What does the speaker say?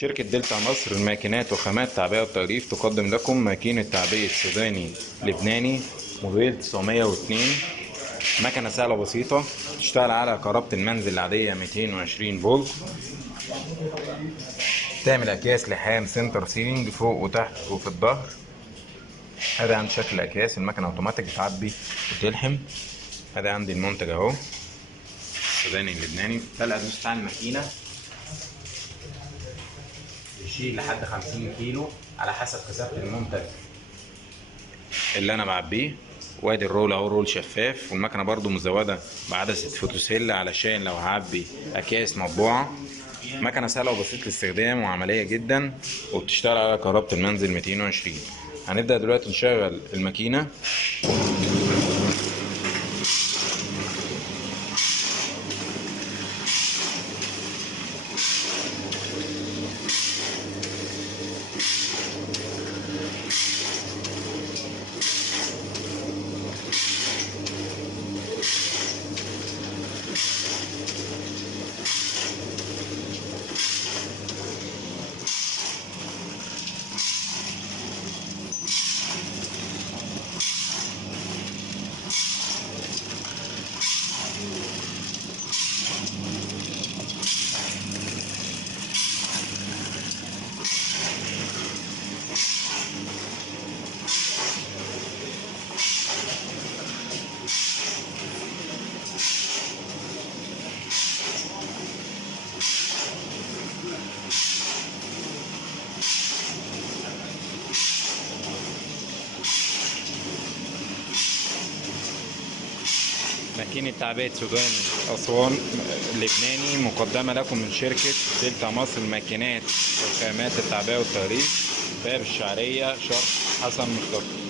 شركة دلتا مصر الماكينات وخامات تعبئة والتغليف تقدم لكم ماكينة تعبئة سوداني لبناني موديل 902. مكنة سهلة بسيطة تشتغل على كهربة المنزل العادية 220 فولت. تعمل أكياس لحام سنتر سيلينج فوق وتحت وفي الظهر. هذا عند شكل الأكياس، المكنة أوتوماتيك بتعبي وتلحم. هذا عندي المنتج أهو، السوداني اللبناني. ده الأدوس بتاع الماكينة، يشيل لحد 50 كيلو على حسب كثافة المنتج اللي انا بعبيه. وادي الرول اهو، رول شفاف، والمكنه برضو مزوده بعدسه فوتوسيل علشان لو هعبي اكياس مطبوعه. مكنه سهله وبسيطه الاستخدام وعمليه جدا، وبتشتغل على كهربة المنزل 220. هنبدا دلوقتي نشغل الماكينه. ماكينة تعبئة سوداني أسوان لبناني مقدمة لكم من شركة دلتا مصر الماكينات وخامات التعبئة والتغليف، باب الشعرية، شرق حسن مصطفى.